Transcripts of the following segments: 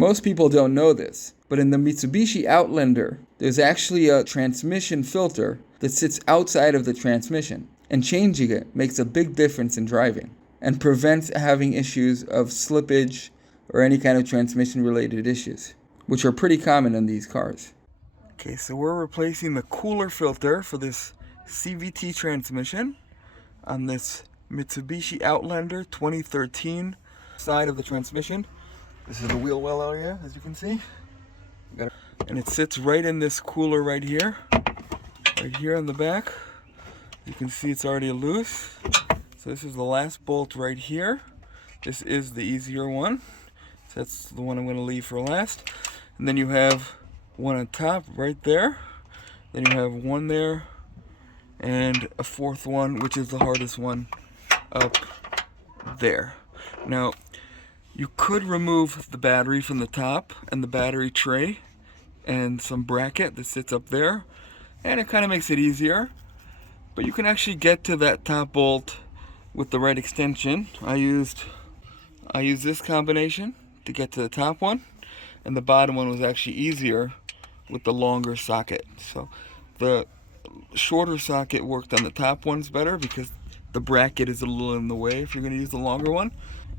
Most people don't know this, but in the Mitsubishi Outlander, there's actually a transmission filter that sits outside of the transmission, and changing it makes a big difference in driving and prevents having issues of slippage or any kind of transmission related issues, which are pretty common in these cars. Okay, so we're replacing the cooler filter for this CVT transmission on this Mitsubishi Outlander 2013 side of the transmission. This is the wheel well area, as you can see. And it sits right in this cooler right here on the back. You can see it's already loose. So this is the last bolt right here. This is the easier one. So that's the one I'm going to leave for last. And then you have one on top right there. Then you have one there and a fourth one, which is the hardest one, up there. Now, you could remove the battery from the top and the battery tray and some bracket that sits up there, and it kind of makes it easier. But you can actually get to that top bolt with the right extension. I used this combination to get to the top one, and the bottom one was actually easier with the longer socket. So the shorter socket worked on the top ones better because the bracket is a little in the way if you're going to use the longer one.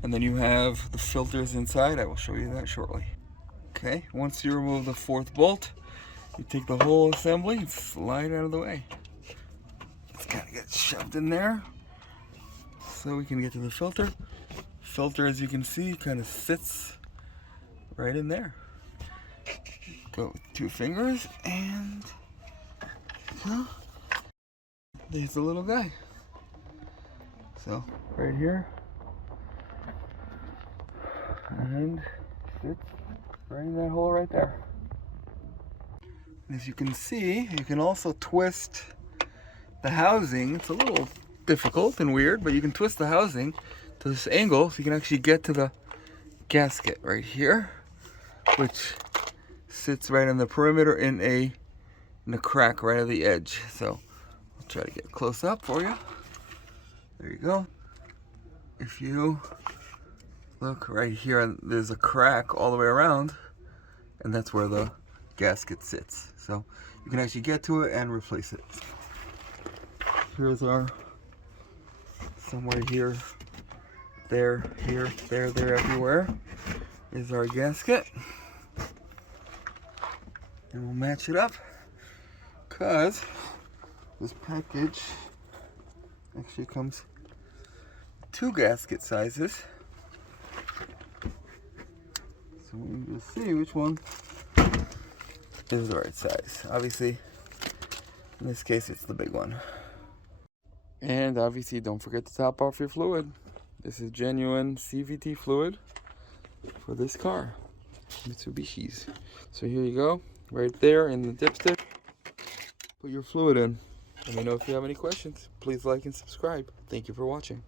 And then you have the filters inside. I will show you that shortly. Okay, once you remove the fourth bolt, you take the whole assembly and slide out of the way. It's kind of gets shoved in there so we can get to the filter. Filter, as you can see, kind of sits right in there. Go with 2 fingers and there's the little guy. So right here, and sits right in that hole right there. And as you can see, you can also twist the housing. It's a little difficult and weird, but you can twist the housing to this angle so you can actually get to the gasket right here, which sits right on the perimeter in a crack right at the edge. So I'll try to get close up for you. There you go. If you look right here, there's a crack all the way around, and that's where the gasket sits. So you can actually get to it and replace it. Here's our, somewhere here, there, here, there, everywhere is our gasket. And we'll match it up because this package actually comes 2 gasket sizes. So we can just see which one is the right size. Obviously, in this case, it's the big one. And obviously, don't forget to top off your fluid. This is genuine CVT fluid for this car, Mitsubishi's. So here you go, right there in the dipstick. Put your fluid in. Let me know if you have any questions. Please like and subscribe. Thank you for watching.